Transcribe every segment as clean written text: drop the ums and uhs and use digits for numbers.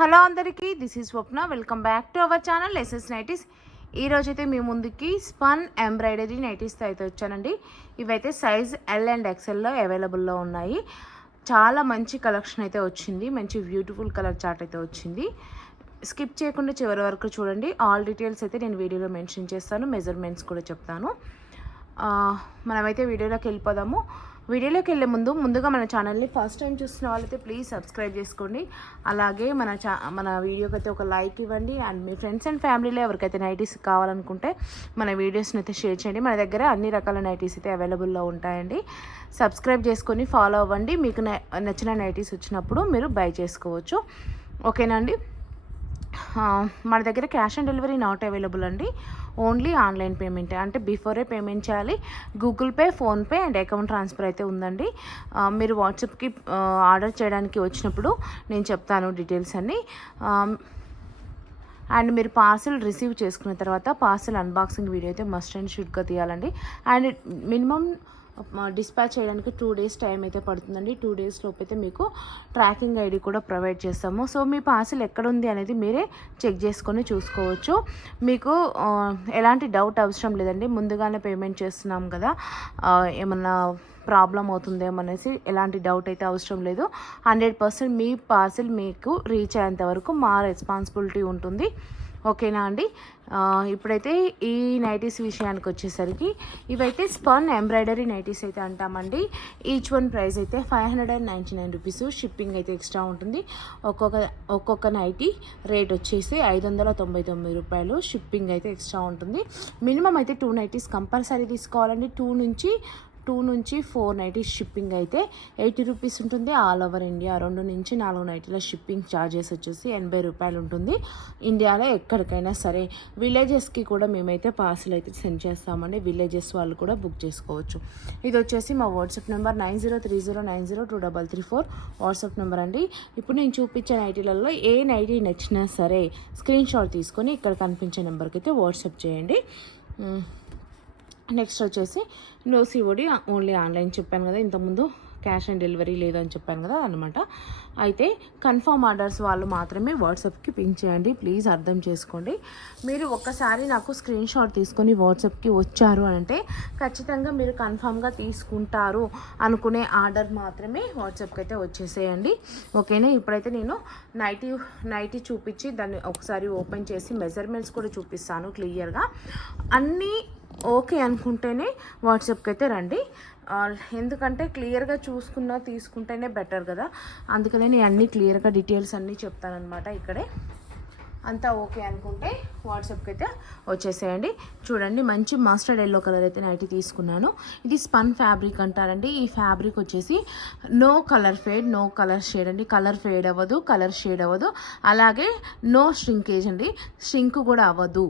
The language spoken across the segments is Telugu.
హలో అందరికీ, this is Swapna. Welcome back to our channel SS nineties. ఈరోజైతే మీ ముందుకి స్పన్ ఎంబ్రాయిడరీ నైటీస్తో అయితే వచ్చానండి. ఇవైతే సైజ్ ఎల్ అండ్ ఎక్సెల్లో అవైలబుల్లో ఉన్నాయి. చాలా మంచి కలెక్షన్ అయితే వచ్చింది. మంచి బ్యూటిఫుల్ కలర్ చార్ట్ అయితే వచ్చింది. స్కిప్ చేయకుండా చివరి వరకు చూడండి. ఆల్ డీటెయిల్స్ అయితే నేను వీడియోలో మెన్షన్ చేస్తాను, మెజర్మెంట్స్ కూడా చెప్తాను. మనమైతే వీడియోలోకి వెళ్ళిపోదాము. వీడియోలోకి వెళ్ళే ముందుగా మన ఛానల్ని ఫస్ట్ టైం చూస్తున్న వాళ్ళైతే ప్లీజ్ సబ్స్క్రైబ్ చేసుకోండి. అలాగే మన వీడియోకి అయితే ఒక లైక్ ఇవ్వండి. అండ్ మీ ఫ్రెండ్స్ అండ్ ఫ్యామిలీలో ఎవరికైతే నైటీస్ కావాలనుకుంటే మన వీడియోస్ని అయితే షేర్ చేయండి. మన దగ్గర అన్ని రకాల నైటీస్ అయితే అవైలబుల్లో ఉంటాయండి. సబ్స్క్రైబ్ చేసుకొని ఫాలో అవ్వండి. మీకు నచ్చిన నైటీస్ వచ్చినప్పుడు మీరు బై చేసుకోవచ్చు. ఓకేనా అండి? మన దగ్గర cash on delivery not available అండి. ఓన్లీ ఆన్లైన్ పేమెంట్, అంటే బిఫోరే పేమెంట్ చేయాలి. Google pay, PhonePe and account transfer అయితే ఉందండి. మీరు వాట్సాప్కి ఆర్డర్ చేయడానికి వచ్చినప్పుడు నేను చెప్తాను డీటెయిల్స్ అన్నీ. అండ్ మీరు పార్సిల్ రిసీవ్ చేసుకున్న తర్వాత పార్సిల్ అన్బాక్సింగ్ వీడియో అయితే మస్ట్ అండ్ షుడ్గా తీయాలండి. అండ్ మినిమం డిస్పాచ్ చేయడానికి 2 days టైం అయితే పడుతుందండి. 2 days లోపు అయితే మీకు ట్రాకింగ్ ఐడి కూడా ప్రొవైడ్ చేస్తాము. సో మీ పార్సిల్ ఎక్కడ ఉంది అనేది మీరే చెక్ చేసుకొని చూసుకోవచ్చు. మీకు ఎలాంటి డౌట్ అవసరం లేదండి. ముందుగానే పేమెంట్ చేస్తున్నాం కదా, ఏమన్నా ప్రాబ్లం అవుతుందేమో అనేసి ఎలాంటి డౌట్ అయితే అవసరం లేదు. 100% మీ పార్సిల్ మీకు రీచ్ అయ్యేంత వరకు మా రెస్పాన్సిబిలిటీ ఉంటుంది. ఓకేనా అండి? ఇప్పుడైతే ఈ నైటీస్ విషయానికి వచ్చేసరికి ఇవైతే స్పన్ ఎంబ్రాయిడరీ నైటీస్ అయితే అంటామండి. ఈచ్ వన్ ప్రైస్ అయితే 599 రూపీస్. షిప్పింగ్ అయితే ఎక్స్ట్రా ఉంటుంది. ఒక్కొక్క నైటీ రేట్ వచ్చేసి 599 రూపాయలు. షిప్పింగ్ అయితే ఎక్స్ట్రా ఉంటుంది. మినిమం అయితే 2 నైటీస్ కంపల్సరీ తీసుకోవాలండి. 2 నుంచి 4 నైటీస్ షిప్పింగ్ అయితే 80 రూపీస్ ఉంటుంది. ఆల్ ఓవర్ ఇండియా 2 నుంచి 4 నైటీల షిప్పింగ్ ఛార్జెస్ వచ్చేసి 80 రూపాయలు ఉంటుంది. ఇండియాలో ఎక్కడికైనా సరే. విలేజెస్కి కూడా మేమైతే పార్సల్ అయితే సెండ్ చేస్తామండి. విలేజెస్ వాళ్ళు కూడా బుక్ చేసుకోవచ్చు. ఇది వచ్చేసి మా వాట్సాప్ నెంబర్ 9030902334 వాట్సాప్ నెంబర్ అండి. ఇప్పుడు నేను చూపించే నైటీలలో ఏ నైటీ నచ్చినా సరే స్క్రీన్ షాట్ తీసుకొని ఇక్కడ కనిపించే నెంబర్కి అయితే వాట్సాప్ చేయండి. నెక్స్ట్ వచ్చేసి నో సిఓడి, ఓన్లీ ఆన్లైన్ చెప్పాను కదా ఇంతకుముందు. క్యాష్ ఆన్ డెలివరీ లేదని చెప్పాను కదా అనమాట. అయితే కన్ఫర్మ్ ఆర్డర్స్ వాళ్ళు మాత్రమే వాట్సాప్కి పింక్ చేయండి. ప్లీజ్ అర్థం చేసుకోండి. మీరు ఒక్కసారి నాకు స్క్రీన్ షాట్ తీసుకొని వాట్సాప్కి వచ్చారు అని అంటే ఖచ్చితంగా మీరు కన్ఫర్మ్గా తీసుకుంటారు అనుకునే ఆర్డర్ మాత్రమే వాట్సాప్కి అయితే వచ్చేసేయండి. ఓకేనా? ఇప్పుడైతే నేను నైటీ చూపించి దాన్ని ఒకసారి ఓపెన్ చేసి మెజర్మెంట్స్ కూడా చూపిస్తాను క్లియర్గా. అన్నీ ఓకే అనుకుంటేనే వాట్సాప్కి అయితే రండి. ఎందుకంటే క్లియర్గా తీసుకుంటేనే బెటర్ కదా. అందుకనే నేను అన్నీ క్లియర్గా డీటెయిల్స్ అన్నీ చెప్తానమాట. ఇక్కడే అంతా ఓకే అనుకుంటే వాట్సాప్కి అయితే వచ్చేసేయండి. చూడండి, మంచి మస్టర్డ్ ఎల్లో కలర్ అయితే నైటీ తీసుకున్నాను. ఇది స్పన్ ఫ్యాబ్రిక్ అంటారండి. ఈ ఫ్యాబ్రిక్ వచ్చేసి నో కలర్ షేడ్ అండి. కలర్ ఫేడ్ అవ్వదు, కలర్ షేడ్ అవ్వదు. అలాగే నో ష్రింకేజ్ అండి. ష్రింక్ కూడా అవ్వదు.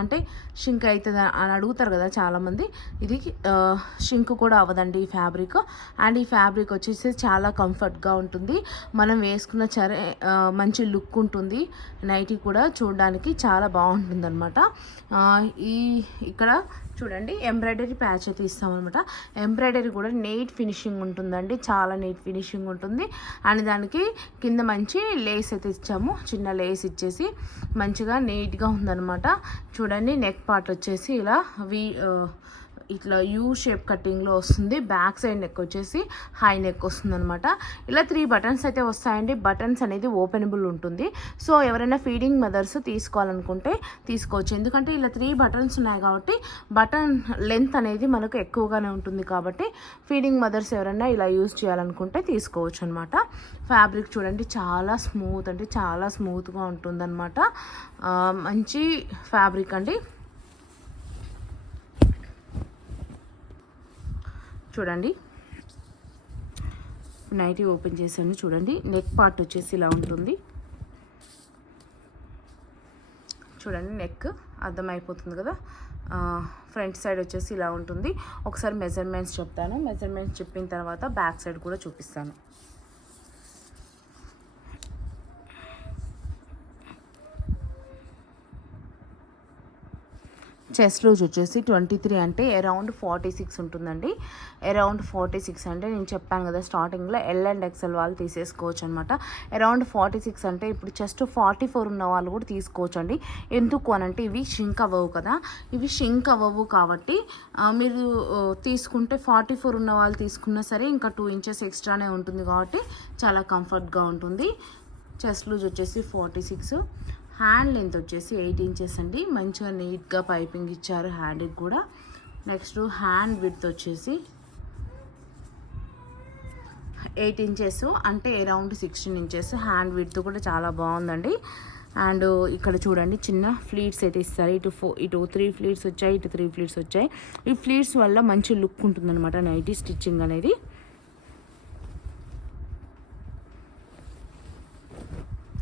అంటే షింక్ అవుతుంది అని అడుగుతారు కదా చాలామంది. ఇది షింక్ కూడా అవ్వదండి ఈ ఫ్యాబ్రిక్. అండ్ ఈ ఫ్యాబ్రిక్ వచ్చేసి చాలా కంఫర్ట్గా ఉంటుంది. మనం వేసుకున్న మంచి లుక్ ఉంటుంది. నైటీ కూడా చూడడానికి చాలా బాగుంటుంది అనమాట. ఇక్కడ చూడండి, ఎంబ్రాయిడరీ ప్యాచ్ అయితే ఇస్తామన్నమాట. ఎంబ్రాయిడరీ కూడా నీట్ ఫినిషింగ్ ఉంటుందండి. చాలా నీట్ ఫినిషింగ్ ఉంటుంది. అండ్ దానికి కింద మంచి లేస్ అయితే ఇచ్చాము. చిన్న లేస్ ఇచ్చేసి మంచిగా నీట్గా ఉందన్నమాట. చూడండి, నెక్ పార్ట్ వచ్చేసి ఇలా ఇట్లా యూ షేప్ కటింగ్లో వస్తుంది. బ్యాక్ సైడ్ నెక్ వచ్చేసి హై నెక్ వస్తుంది అనమాట. ఇలా 3 బటన్స్ అయితే వస్తాయండి. బటన్స్ అనేది ఓపెనబుల్ ఉంటుంది. సో ఎవరైనా ఫీడింగ్ మదర్స్ తీసుకోవాలనుకుంటే తీసుకోవచ్చు. ఎందుకంటే ఇలా 3 బటన్స్ ఉన్నాయి కాబట్టి బటన్ లెంత్ అనేది మనకు ఎక్కువగానే ఉంటుంది. కాబట్టి ఫీడింగ్ మదర్స్ ఎవరైనా ఇలా యూజ్ చేయాలనుకుంటే తీసుకోవచ్చు అనమాట. ఫ్యాబ్రిక్ చూడండి, చాలా స్మూత్, అంటే చాలా స్మూత్గా ఉంటుందన్నమాట. మంచి ఫ్యాబ్రిక్ అండి. చూడండి, నైటీ ఓపెన్ చేసాను. చూడండి, నెక్ పార్ట్ వచ్చేసి ఇలా ఉంటుంది. చూడండి, నెక్ అర్థమైపోతుంది కదా. ఫ్రంట్ సైడ్ వచ్చేసి ఇలా ఉంటుంది. ఒకసారి మెజర్మెంట్స్ చెప్తాను. మెజర్మెంట్స్ చెప్పిన తర్వాత బ్యాక్ సైడ్ కూడా చూపిస్తాను. చెస్ట్ లూజ్ వచ్చేసి 23 అంటే అరౌండ్ 46 ఉంటుందండి. అరౌండ్ 46 అంటే నేను చెప్పాను కదా స్టార్టింగ్లో ఎల్ అండ్ ఎక్సెల్ వాళ్ళు తీసేసుకోవచ్చు అనమాట. అరౌండ్ 46 అంటే ఇప్పుడు చెస్ట్ 44 ఉన్న వాళ్ళు కూడా తీసుకోవచ్చు అండి. ఎందుకు అనంటే ఇవి షింక్ అవ్వవు కదా, ఇవి షింక్ అవ్వవు కాబట్టి మీరు తీసుకుంటే 44 ఉన్న వాళ్ళు తీసుకున్నా సరే ఇంకా 2 ఇంచెస్ ఎక్స్ట్రానే ఉంటుంది కాబట్టి చాలా కంఫర్ట్గా ఉంటుంది. చెస్ట్ లూజ్ వచ్చేసి 46. హ్యాండ్ లెంత్ వచ్చేసి 8 ఇంచెస్ అండి. మంచిగా నీట్గా పైపింగ్ ఇచ్చారు హ్యాండ్కి కూడా. నెక్స్ట్ హ్యాండ్ విడ్త్ వచ్చేసి 8 ఇంచెస్ అంటే అరౌండ్ 16 ఇంచెస్. హ్యాండ్ విడ్త్ కూడా చాలా బాగుందండి. అండ్ ఇక్కడ చూడండి చిన్న ఫ్లీట్స్ అయితే ఇస్తారు. ఇటు 3 ఫ్లీట్స్ వచ్చాయి, ఇటు 3 ఫ్లీట్స్ వచ్చాయి. ఈ ఫ్లీట్స్ వల్ల మంచి లుక్ ఉంటుందన్నమాట నైటీ స్టిచ్చింగ్ అనేది.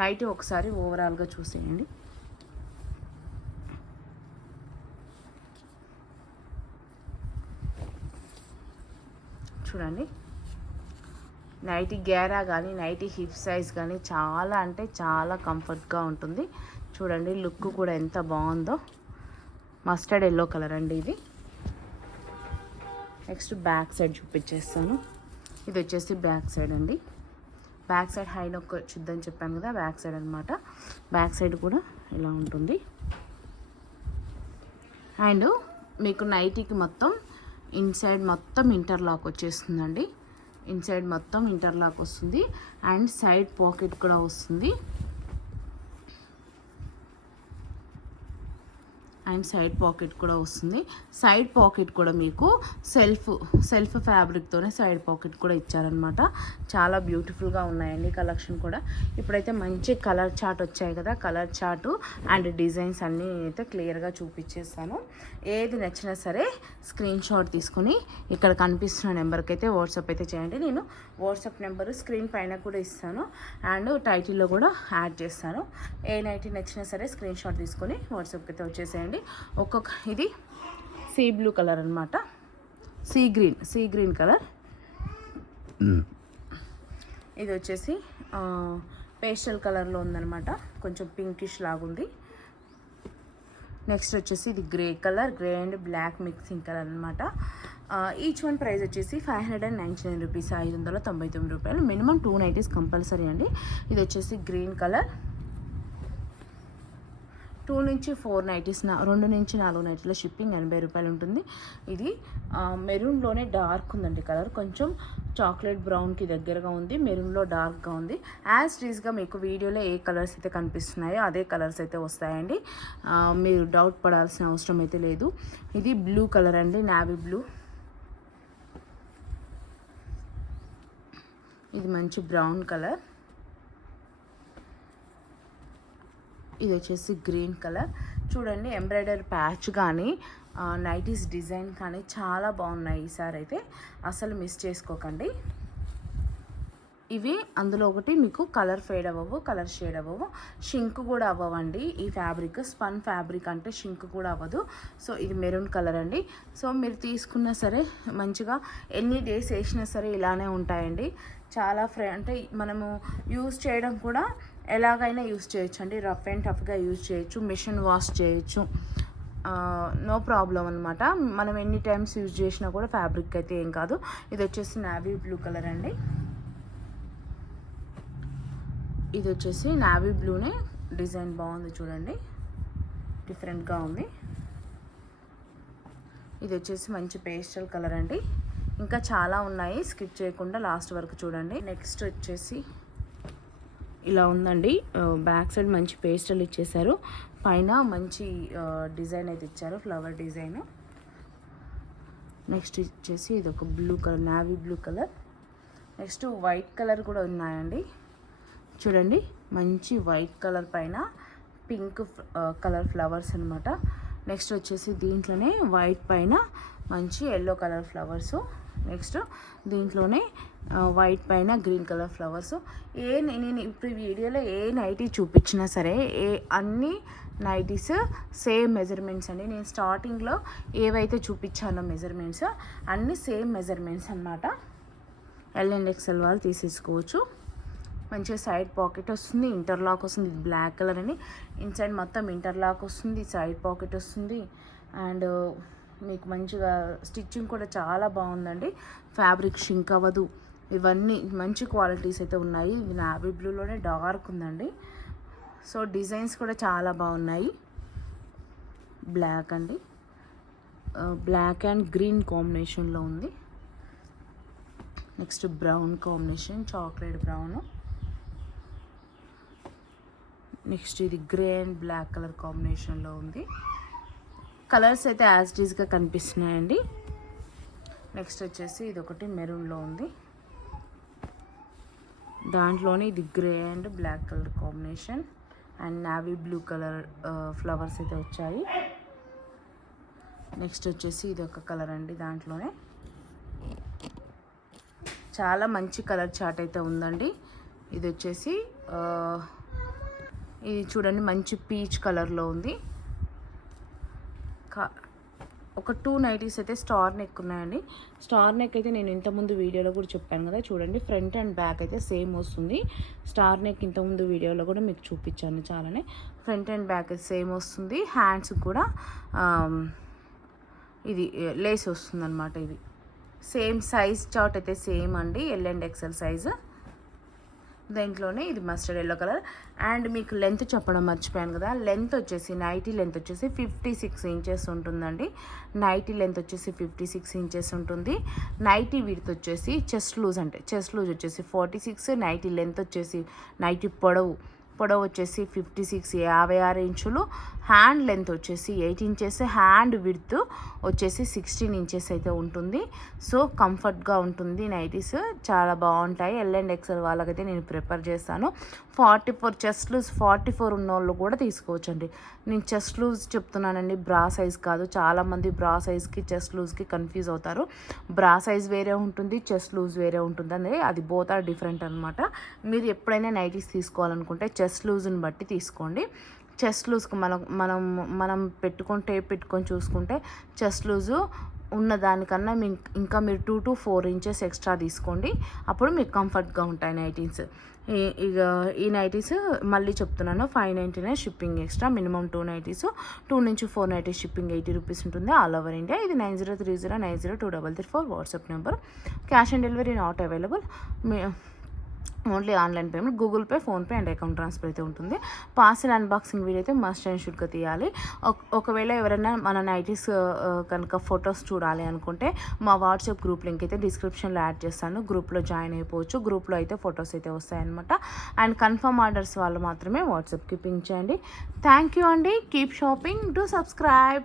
నైట్ ఒకసారి ఓవరాల్గా చూసేయండి. చూడండి నైటీ గేరా కానీ నైటీ హిప్ సైజ్ కానీ చాలా అంటే చాలా కంఫర్ట్గా ఉంటుంది. చూడండి లుక్ కూడా ఎంత బాగుందో. మస్టర్డ్ ఎల్లో కలర్ అండి ఇది. నెక్స్ట్ బ్యాక్ సైడ్ చూపించేస్తాను. ఇది వచ్చేసి బ్యాక్ సైడ్ అండి. బ్యాక్ సైడ్ హై నెక్ చూద్దని చెప్పాను కదా, బ్యాక్ సైడ్ అనమాట. బ్యాక్ సైడ్ కూడా ఇలా ఉంటుంది. అండ్ మీకు నైటీకి మొత్తం ఇన్సైడ్ మొత్తం ఇంటర్లాక్ వచ్చేస్తుందండి. ఇన్సైడ్ మొత్తం ఇంటర్లాక్ వస్తుంది. అండ్ సైడ్ పాకెట్ కూడా వస్తుంది. అండ్ సైడ్ పాకెట్ కూడా వస్తుంది. సైడ్ పాకెట్ కూడా మీకు సెల్ఫ్ ఫ్యాబ్రిక్తోనే సైడ్ పాకెట్ కూడా ఇచ్చారనమాట. చాలా బ్యూటిఫుల్గా ఉన్నాయండి కలెక్షన్ కూడా. ఇప్పుడైతే మంచి కలర్ చార్ట్ వచ్చాయి కదా, కలర్ చార్టు అండ్ డిజైన్స్ అన్నీ అయితే క్లియర్గా చూపించేస్తాను. ఏది నచ్చినా సరే స్క్రీన్ షాట్ తీసుకుని ఇక్కడ కనిపిస్తున్న నెంబర్కి అయితే వాట్సాప్ అయితే చేయండి. నేను వాట్సాప్ నెంబరు స్క్రీన్ పైన కూడా ఇస్తాను అండ్ టైటిల్లో కూడా యాడ్ చేస్తాను. ఏ నైటీ నచ్చినా సరే స్క్రీన్ షాట్ తీసుకొని వాట్సాప్కి అయితే వచ్చేసేయండి. ఇది సీ బ్లూ కలర్ అనమాట. Sea green colour. ఇది వచ్చేసి పేస్టల్ కలర్లో ఉందన్నమాట, కొంచెం పింకిష్ లాగుంది. నెక్స్ట్ వచ్చేసి ఇది grey and black mixing colour అనమాట. ఈచ్ వన్ ప్రైస్ వచ్చేసి 599 రూపీస్, 599 రూపాయలు. మినిమం 2 నైటీస్ కంపల్సరీ అండి. ఇది వచ్చేసి గ్రీన్ కలర్. 2 నుంచి 4 నైటీస్ 2 నుంచి 4 నైటీల షిప్పింగ్ 80 రూపాయలు ఉంటుంది. ఇది మెరూన్లోనే డార్క్ ఉందండి కలర్, కొంచెం చాక్లెట్ బ్రౌన్కి దగ్గరగా ఉంది, మెరూన్లో డార్క్గా ఉంది. యాజ్ టీజ్గా మీకు వీడియోలో ఏ కలర్స్ అయితే కనిపిస్తున్నాయో అదే కలర్స్ అయితే వస్తాయండి. మీరు డౌట్ పడాల్సిన అవసరం అయితే లేదు. ఇది బ్లూ కలర్ అండి, నావీ బ్లూ. ఇది మంచి బ్రౌన్ కలర్. ఇది వచ్చేసి గ్రీన్ కలర్. చూడండి ఎంబ్రాయిడరీ ప్యాచ్ కానీ నైటీస్ డిజైన్ కానీ చాలా బాగున్నాయి. ఈసారి అయితే అసలు మిస్ చేసుకోకండి. ఇవి అందులో ఒకటి మీకు కలర్ ఫేడ్ అవ్వవు, కలర్ షేడ్ అవ్వవు, షింక్ కూడా అవ్వవండి. ఈ ఫ్యాబ్రిక్ స్పన్ ఫ్యాబ్రిక్ అంటే షింక్ కూడా అవ్వదు. సో ఇది మెరూన్ కలర్ అండి. సో మీరు తీసుకున్నా సరే మంచిగా ఎన్ని డేస్ వేసినా సరే ఇలానే ఉంటాయండి. చాలా అంటే మనము యూజ్ చేయడం కూడా ఎలాగైనా యూజ్ చేయొచ్చు అండి. రఫ్ అండ్ టఫ్గా యూజ్ చేయొచ్చు, మిషన్ వాష్ చేయొచ్చు, నో ప్రాబ్లం అనమాట. మనం ఎన్ని టైమ్స్ యూజ్ చేసినా కూడా ఫ్యాబ్రిక్ అయితే ఏం కాదు. ఇది వచ్చేసి నావీ బ్లూ కలర్ అండి. ఇది వచ్చేసి నావీ బ్లూనే డిజైన్ బాగుంది చూడండి, డిఫరెంట్గా ఉంది. ఇది వచ్చేసి మంచి పేస్టల్ కలర్ అండి. ఇంకా చాలా ఉన్నాయి, స్కిప్ చేయకుండా లాస్ట్ వరకు చూడండి. నెక్స్ట్ వచ్చేసి ఇలా ఉందండి. బ్యాక్ సైడ్ మంచి పేస్టల్ ఇచ్చేసారు, పైన మంచి డిజైన్ అయితే ఇచ్చారు, ఫ్లవర్ డిజైన్. నెక్స్ట్ వచ్చేసి ఇది ఒక blue colour, navy blue colour. Next white colour కూడా ఉన్నాయండి. చూడండి మంచి వైట్ కలర్ పైన పింక్ కలర్ ఫ్లవర్స్ అనమాట. నెక్స్ట్ వచ్చేసి దీంట్లోనే వైట్ పైన మంచి ఎల్లో కలర్ ఫ్లవర్స్. నెక్స్ట్ దీంట్లోనే వైట్ పైన గ్రీన్ కలర్ ఫ్లవర్స్. నేను ఇప్పుడు వీడియోలో ఏ నైటీ చూపించినా సరే అన్ని నైటీస్ సేమ్ మెజర్మెంట్స్ అండి. నేను స్టార్టింగ్లో ఏవైతే చూపించానో మెజర్మెంట్స్ అన్నీ సేమ్ మెజర్మెంట్స్ అనమాట. ఎల్ అండ్ ఎక్స్ఎల్ వాళ్ళు తీసేసుకోవచ్చు. మంచిగా సైడ్ పాకెట్ వస్తుంది, ఇంటర్లాక్ వస్తుంది. ఇది బ్లాక్ కలర్ అని ఇన్సైడ్ మొత్తం ఇంటర్లాక్ వస్తుంది, సైడ్ పాకెట్ వస్తుంది. అండ్ మీకు మంచిగా స్టిచ్చింగ్ కూడా చాలా బాగుందండి. ఫ్యాబ్రిక్ షింక్ అవ్వదు. ఇవన్నీ మంచి క్వాలిటీస్ అయితే ఉన్నాయి. ఇది నావీ బ్లూలోనే డార్క్ ఉందండి. సో డిజైన్స్ కూడా చాలా బాగున్నాయి. బ్లాక్ అండి, బ్లాక్ అండ్ గ్రీన్ కాంబినేషన్లో ఉంది. Next brown combination, chocolate brown. Next ఇది గ్రే అండ్ బ్లాక్ కలర్ కాంబినేషన్లో ఉంది. కలర్స్ అయితే యాజ్ ఇట్ ఈస్గా కనిపిస్తున్నాయండి. నెక్స్ట్ వచ్చేసి ఇది ఒకటి మెరూన్లో ఉంది. దాంట్లోనే ఇది grey and black colour combination and navy blue colour flowers అయితే వచ్చాయి. నెక్స్ట్ వచ్చేసి ఇది ఒక కలర్ అండి. దాంట్లోనే చాలా మంచి కలర్ చార్ట్ అయితే ఉందండి. ఇది వచ్చేసి ఇది చూడండి మంచి పీచ్ కలర్లో ఉంది. ఒక 2 నైటీస్ అయితే స్టార్ నెక్ ఉన్నాయండి. స్టార్ నెక్ అయితే నేను ఇంతకుముందు వీడియోలో కూడా చెప్పాను కదా, చూడండి ఫ్రంట్ అండ్ బ్యాక్ అయితే సేమ్ వస్తుంది. స్టార్ నెక్ ఇంతకుముందు వీడియోలో కూడా మీకు చూపించాను చాలానే. ఫ్రంట్ అండ్ బ్యాక్ అయితే సేమ్ వస్తుంది. హ్యాండ్స్ కూడా ఇది లేస్ వస్తుంది అనమాట. ఇది సేమ్ సైజ్ చార్ట్ అయితే సేమ్ అండి, ఎల్ అండ్ ఎక్సెల్ సైజు. దీంట్లోనే ఇది మస్టర్డ్ ఎల్లో కలర్. అండ్ మీకు లెంత్ చెప్పడం మర్చిపోయాను కదా, లెంత్ వచ్చేసి నైటీ లెంత్ వచ్చేసి 56 ఇంచెస్ ఉంటుందండి. నైటీ లెంత్ వచ్చేసి 56 ఇంచెస్ ఉంటుంది. నైటీ విడ్త్ వచ్చేసి చెస్ట్ లూజ్ వచ్చేసి 46. నైటీ లెంత్ వచ్చేసి నైటీ పొడవు వచ్చేసి 56, 56 ఇంచులు. హ్యాండ్ లెంత్ వచ్చేసి 8 ఇంచెస్. హ్యాండ్ విడ్త్ వచ్చేసి 16 ఇంచెస్ అయితే ఉంటుంది. సో కంఫర్ట్గా ఉంటుంది. నైటీస్ చాలా బాగుంటాయి. ఎల్ అండ్ ఎక్సెల్ వాళ్ళకైతే నేను ప్రిఫర్ చేస్తాను. 44 చెస్ట్ లూజ్ 44 ఉన్న వాళ్ళు కూడా తీసుకోవచ్చండి. నేను చెస్ట్ లూజ్ చెప్తున్నానండి, బ్రా సైజ్ కాదు. చాలామంది బ్రా సైజ్కి చెస్ట్ లూజ్కి కన్ఫ్యూజ్ అవుతారు. బ్రా సైజ్ వేరే ఉంటుంది, చెస్ట్ లూజ్ వేరే ఉంటుంది. అనేది అది బోత్ ఆర్ డిఫరెంట్ అనమాట. మీరు ఎప్పుడైనా నైటీస్ తీసుకోవాలనుకుంటే చెస్ట్ లూజ్ని బట్టి తీసుకోండి. చెస్ట్ లూజ్కి మనం పెట్టుకొని చూసుకుంటే చెస్ట్ లూజు ఉన్న దానికన్నా ఇంకా మీరు 2 to 4 ఇంచెస్ ఎక్స్ట్రా తీసుకోండి. అప్పుడు మీకు కంఫర్ట్గా ఉంటాయి నైటీస్. ఇక ఈ నైటీస్ మళ్ళీ చెప్తున్నాను, 599 షిప్పింగ్ ఎక్స్ట్రా. మినిమం 2 నైటీస్, 2 నుంచి 4 నైటీస్ షిప్పింగ్ 80 రూపీస్ ఉంటుంది ఆల్ ఓవర్ ఇండియా. ఇది 9030902334 WhatsApp number. Cash on delivery not available. Only online payment, Google pay, PhonePe and account transfer అయితే ఉంటుంది. పార్సిల్ అన్బాక్సింగ్ వీడియో అయితే మస్ట్ అండ్ షుడ్గా తీయాలి. ఒకవేళ ఎవరైనా మన నైటీస్ కనుక ఫొటోస్ చూడాలి అనుకుంటే మా వాట్సాప్ గ్రూప్ లింక్ అయితే డిస్క్రిప్షన్లో యాడ్ చేస్తాను. గ్రూప్లో జాయిన్ అయిపోవచ్చు. గ్రూప్లో అయితే ఫొటోస్ అయితే వస్తాయన్నమాట. అండ్ కన్ఫర్మ్ ఆర్డర్స్ వాళ్ళు మాత్రమే వాట్సాప్కి పింక్ చేయండి. థ్యాంక్ యూ అండి. Keep shopping, do subscribe.